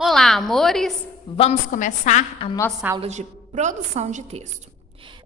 Olá, amores! Vamos começar a nossa aula de produção de texto.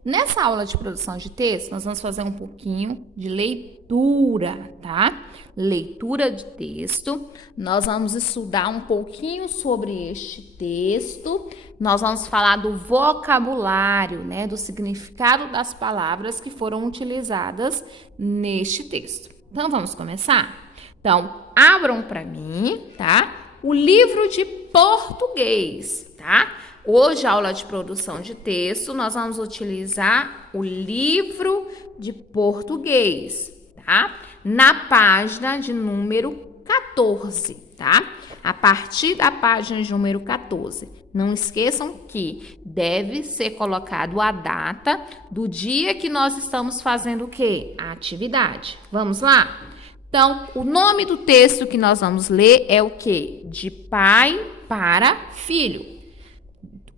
Nessa aula de produção de texto, nós vamos fazer um pouquinho de leitura, tá? Leitura de texto. Nós vamos estudar um pouquinho sobre este texto. Nós vamos falar do vocabulário, né? Do significado das palavras que foram utilizadas neste texto. Então, vamos começar? Então, abram para mim, tá? O livro de português, tá? Hoje, aula de produção de texto, nós vamos utilizar o livro de português, tá? Na página de número 14, tá? A partir da página de número 14. Não esqueçam que deve ser colocado a data do dia que nós estamos fazendo o quê? A atividade. Vamos lá? Então, o nome do texto que nós vamos ler é o quê? De pai para filho.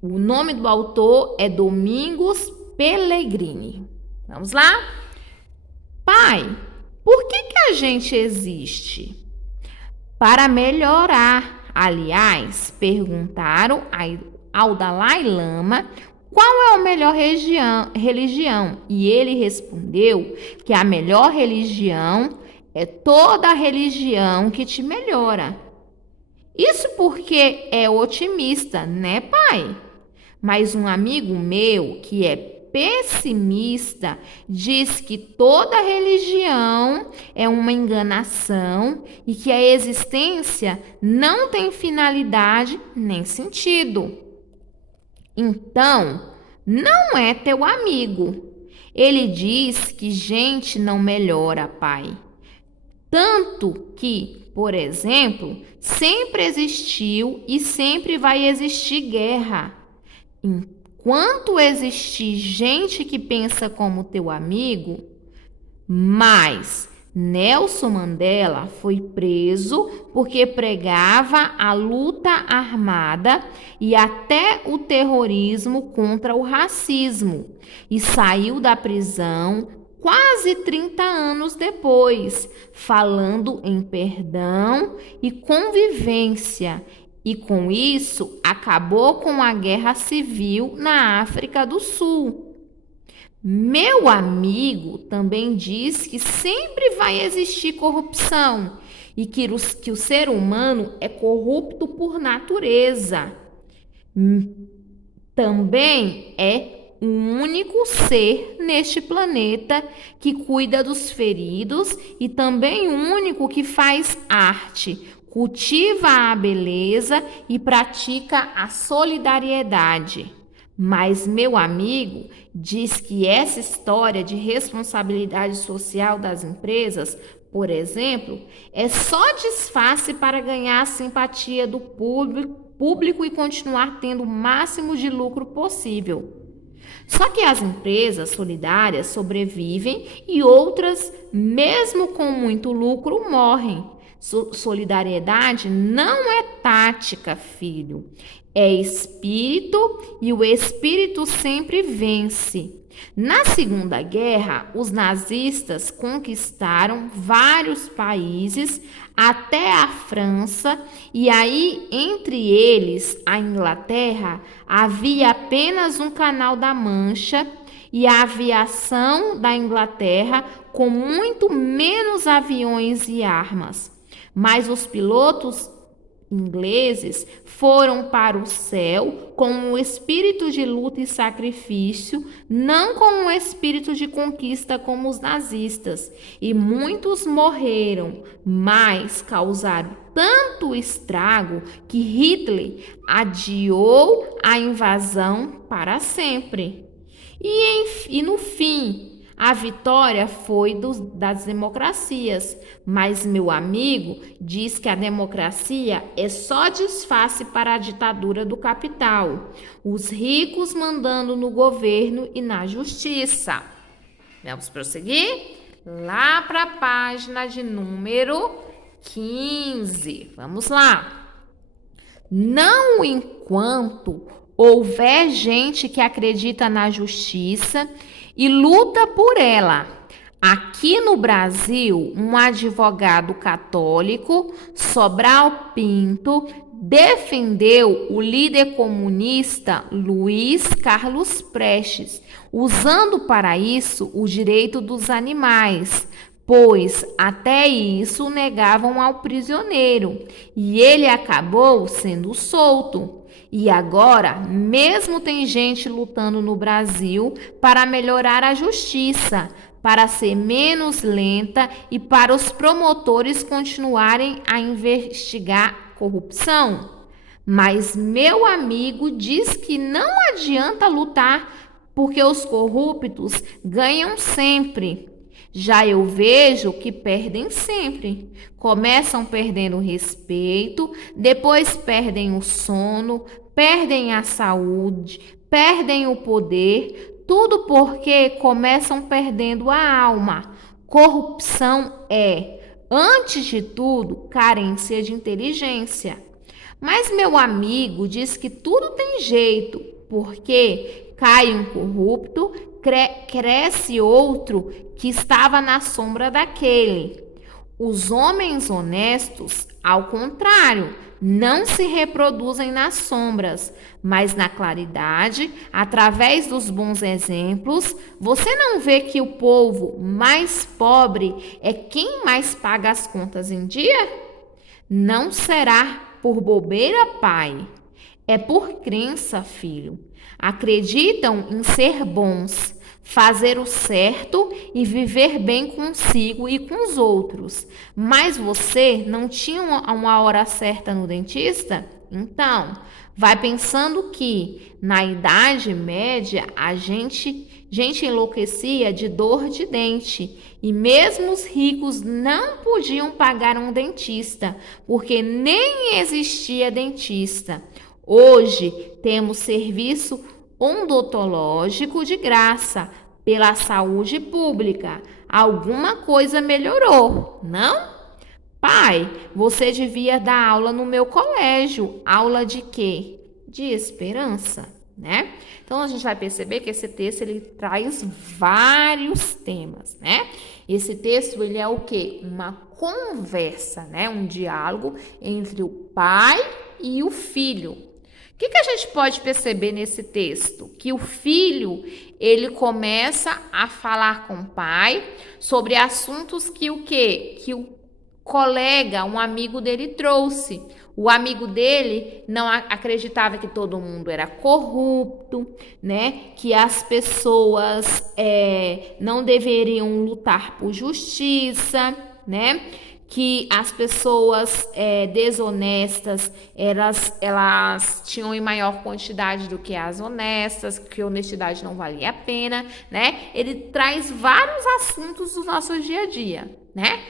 O nome do autor é Domingos Pellegrini. Vamos lá? Pai, por que a gente existe? Para melhorar. Aliás, perguntaram ao Dalai Lama qual é a melhor religião. E ele respondeu que a melhor religião é toda a religião que te melhora. Isso porque é otimista, né, pai? Mas um amigo meu, que é pessimista, diz que toda religião é uma enganação e que a existência não tem finalidade nem sentido. Então, não é teu amigo. Ele diz que gente não melhora, pai. Tanto que, por exemplo, sempre existiu e sempre vai existir guerra. Enquanto existir gente que pensa como teu amigo, mas Nelson Mandela foi preso porque pregava a luta armada e até o terrorismo contra o racismo e saiu da prisão quase 30 anos depois, falando em perdão e convivência. E com isso, acabou com a guerra civil na África do Sul. Meu amigo também diz que sempre vai existir corrupção e que o ser humano é corrupto por natureza. Também é o único ser neste planeta que cuida dos feridos e também o único que faz arte, cultiva a beleza e pratica a solidariedade. Mas meu amigo diz que essa história de responsabilidade social das empresas, por exemplo, é só disfarce para ganhar a simpatia do público e continuar tendo o máximo de lucro possível. Só que as empresas solidárias sobrevivem e outras, mesmo com muito lucro, morrem. Solidariedade não é tática, filho. É espírito e o espírito sempre vence. Na Segunda Guerra, os nazistas conquistaram vários países até a França e aí, entre eles, a Inglaterra, havia apenas um canal da Mancha e a aviação da Inglaterra com muito menos aviões e armas. Mas os pilotos ingleses foram para o céu com um espírito de luta e sacrifício, não com um espírito de conquista como os nazistas. E muitos morreram, mas causaram tanto estrago que Hitler adiou a invasão para sempre. E no fim, a vitória foi das democracias, mas meu amigo diz que a democracia é só disfarce para a ditadura do capital, os ricos mandando no governo e na justiça. Vamos prosseguir? Lá para a página de número 15. Vamos lá. Não enquanto houver gente que acredita na justiça e luta por ela. Aqui no Brasil, um advogado católico, Sobral Pinto, defendeu o líder comunista Luiz Carlos Prestes, usando para isso o direito dos animais, pois até isso negavam ao prisioneiro, e ele acabou sendo solto. E agora, mesmo tem gente lutando no Brasil para melhorar a justiça, para ser menos lenta e para os promotores continuarem a investigar corrupção. Mas meu amigo diz que não adianta lutar porque os corruptos ganham sempre. Já eu vejo que perdem sempre. Começam perdendo o respeito, depois perdem o sono, perdem a saúde, perdem o poder, tudo porque começam perdendo a alma. Corrupção é, antes de tudo, carência de inteligência. Mas meu amigo diz que tudo tem jeito, porque cai um corrupto, cresce outro que estava na sombra daquele. Os homens honestos, ao contrário, não se reproduzem nas sombras, mas na claridade, através dos bons exemplos. Você não vê que o povo mais pobre é quem mais paga as contas em dia? Não será por bobeira, pai. É por crença, filho. Acreditam em ser bons, fazer o certo e viver bem consigo e com os outros. Mas você não tinha uma hora certa no dentista? Então, vai pensando que na Idade Média a gente enlouquecia de dor de dente e mesmo os ricos não podiam pagar um dentista, porque nem existia dentista. Hoje temos serviço odontológico de graça pela saúde pública. Alguma coisa melhorou, não? Pai, você devia dar aula no meu colégio. Aula de quê? De esperança, né? Então a gente vai perceber que esse texto ele traz vários temas, né? Esse texto ele é o quê? Uma conversa, né? Um diálogo entre o pai e o filho. O que a gente pode perceber nesse texto? Que o filho, ele começa a falar com o pai sobre assuntos que o quê? Que o colega, um amigo dele trouxe. O amigo dele não acreditava que todo mundo era corrupto, né? Que as pessoas não deveriam lutar por justiça, né? Que as pessoas desonestas, elas tinham em maior quantidade do que as honestas, que a honestidade não valia a pena, né? Ele traz vários assuntos do nosso dia a dia, né?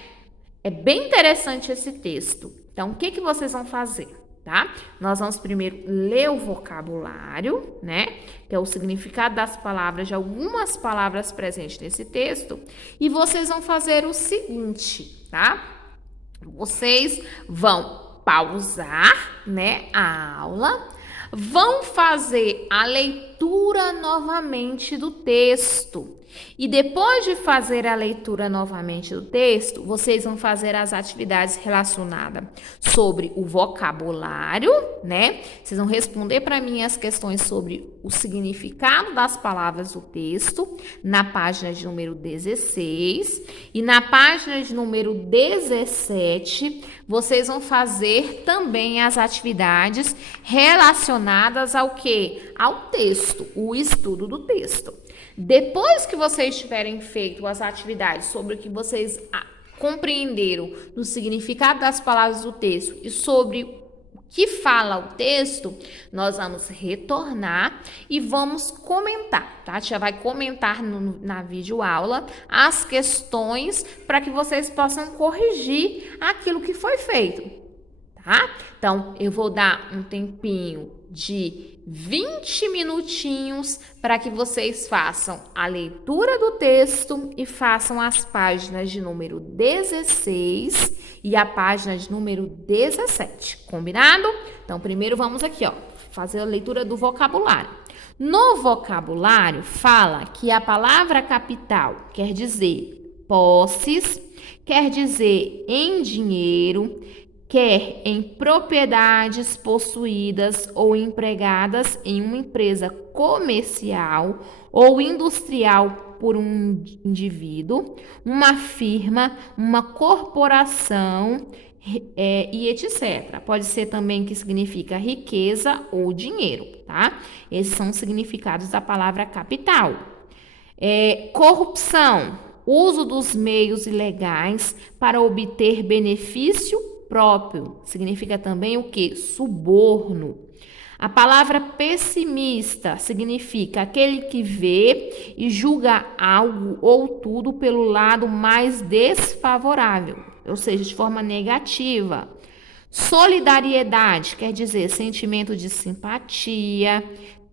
É bem interessante esse texto. Então, o que vocês vão fazer, tá? Nós vamos primeiro ler o vocabulário, né? Que é o significado das palavras, de algumas palavras presentes nesse texto. E vocês vão fazer o seguinte, tá? Vocês vão pausar, né, a aula, vão fazer a leitura novamente do texto. E depois de fazer a leitura novamente do texto, vocês vão fazer as atividades relacionadas sobre o vocabulário, né? Vocês vão responder para mim as questões sobre o significado das palavras do texto, na página de número 16. E na página de número 17, vocês vão fazer também as atividades relacionadas ao quê? Ao texto, o estudo do texto. Depois que vocês tiverem feito as atividades sobre o que vocês compreenderam do significado das palavras do texto e sobre o que fala o texto, nós vamos retornar e vamos comentar, tá? A gente já vai comentar na videoaula as questões para que vocês possam corrigir aquilo que foi feito, tá? Então, eu vou dar um tempinho de 20 minutinhos para que vocês façam a leitura do texto e façam as páginas de número 16 e a página de número 17, combinado? Então, primeiro vamos aqui, ó, fazer a leitura do vocabulário. No vocabulário, fala que a palavra capital quer dizer posses, quer dizer em dinheiro, quer em propriedades possuídas ou empregadas em uma empresa comercial ou industrial por um indivíduo, uma firma, uma corporação e etc. Pode ser também que significa riqueza ou dinheiro, tá? Esses são os significados da palavra capital. Corrupção, uso dos meios ilegais para obter benefício próprio. Significa também o que? Suborno. A palavra pessimista significa aquele que vê e julga algo ou tudo pelo lado mais desfavorável, ou seja, de forma negativa. Solidariedade quer dizer sentimento de simpatia,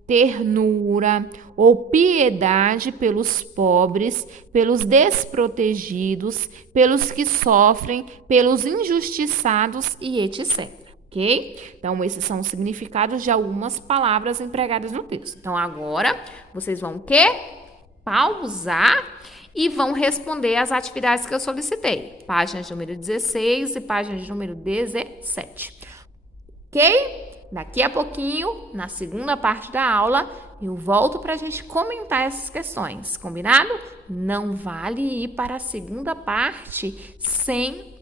ternura ou piedade pelos pobres, pelos desprotegidos, pelos que sofrem, pelos injustiçados e etc. Ok? Então, esses são os significados de algumas palavras empregadas no texto. Então, agora, vocês vão o quê? Pausar e vão responder as atividades que eu solicitei. Páginas número 16 e páginas número 17. Ok? Daqui a pouquinho, na segunda parte da aula, eu volto para a gente comentar essas questões. Combinado? Não vale ir para a segunda parte sem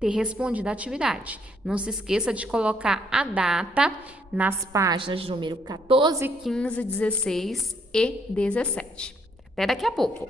ter respondido a atividade. Não se esqueça de colocar a data nas páginas número 14, 15, 16 e 17. Até daqui a pouco!